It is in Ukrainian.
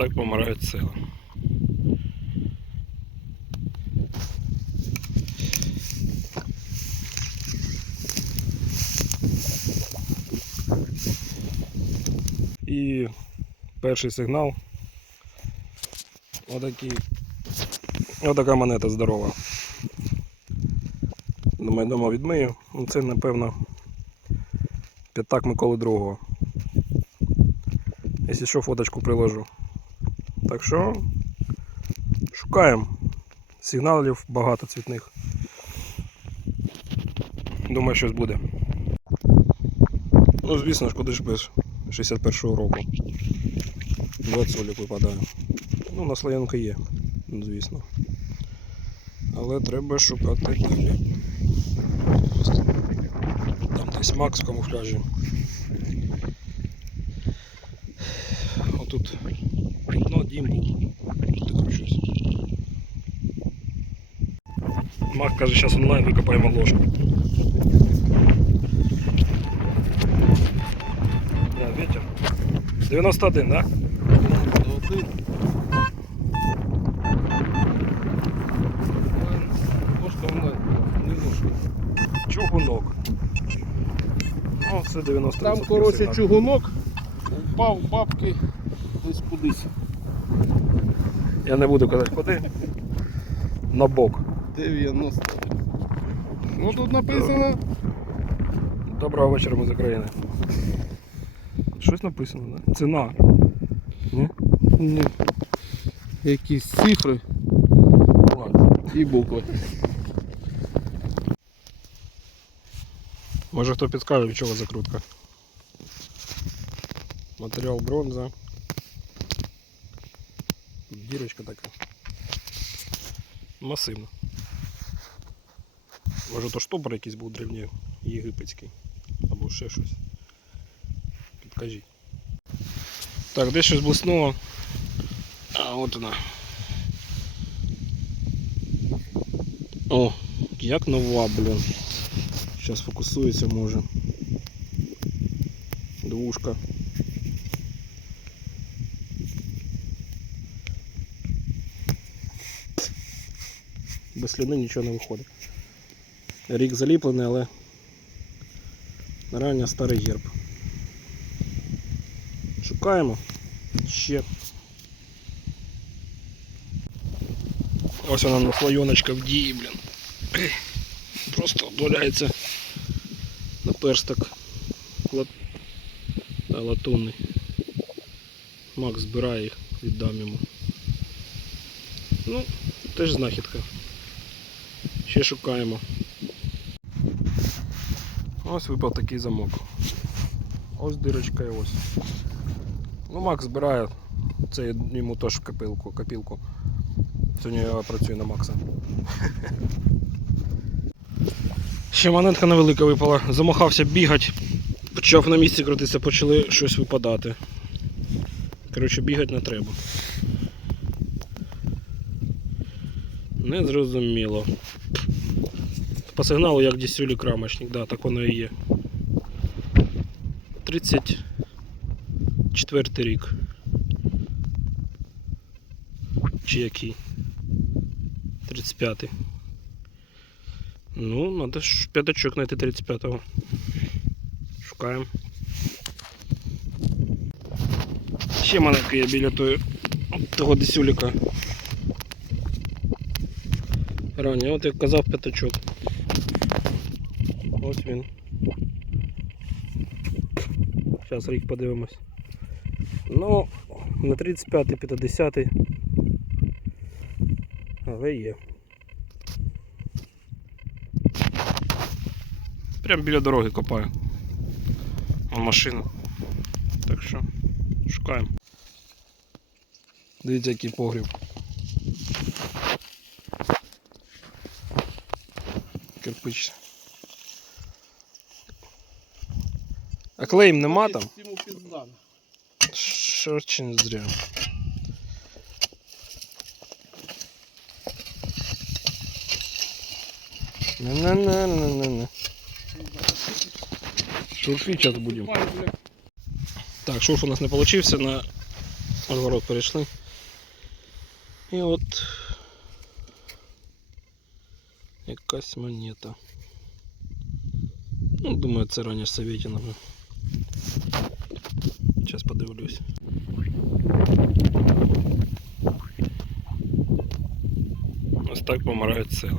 так помирають села. І перший сигнал. Отакий. Отака монета здорова. Думаю, дома відмию. Ну, Це, напевно, п'ятак Миколи другого. Якщо що, фоточку приложу. Так що шукаємо. Сигналів багато цвітних. Думаю, щось буде. Ну, звісно ж, куди ж без 61-го року. 20 солік випадає. Ну, наслоєнка є, звісно. Але треба шукати далі. Там десь Макс в камуфляжі. Отут вікно, дім був. Я. Мак каже, зараз онлайн викопаємо ложку. Да, ветер. 91, да? Ложка вона не ложка. Чугунок. Ну, це 90 Там, коротше, чугунок впав бабки десь кудись. Я не буду казати куди. На бок. 90. Ну тут написано. Доброго вечора, ми з України. Щось написано, да? Ціна. Ні? Ні. Якісь цифри і букви. Може хто підскаже, від чого закрутка. Матеріал бронза. Дірочка така. Масивна. Може то штопор якийсь був древній єгипетський. Або ще щось. Підкажіть. Так, десь щось блиснуло. А от вона. О, як нова, блін. Зараз фокусується може. Двушка. Без сліди нічого не виходить. Рік заліплений, але реально старий герб. Шукаємо ще. Ось вона наслойоночка в дії, блін. Просто вдаляється на персток лат... та, латунний. Макс збирає їх, віддам йому. Ну, теж знахідка. Ще шукаємо. Ось випав такий замок. Ось дирочка і ось. Ну, Макс збирає. Це йому теж в копілку. копілку. Сьогодні я працюю на Макса. Ще монетка невелика випала. Замахався бігати. Почав на місці крутитися, почали щось випадати. Коротше, бігати не треба. Не зрозуміло. По сигналу як дісюлік рамочник, да, так воно і є. 34 рік. Чи який? 35-й. Ну, ж п'ятачок знайти 35-го. Шукаємо. Ще монетка є біля того, того десюліка. Ранее, от як казав п'ятачок. Ось він. Зараз рік подивимось. Ну, на 35-й, 50-й. Але є. Прям біля дороги копаю. Вон машина. Так що шукаємо. Дивіться, який погріб. Кирпич. А клейм нема там? Всьому пізда. Що чи не зря. Не-не-не-не-не. Шурфить сейчас будем. Пай, бля. Так, шурф у нас не получився на Розворот перейшли. І от якась монета. Ну, думаю, це раніше Совєтіна вже. Зараз подивлюсь. Ось так помирають села.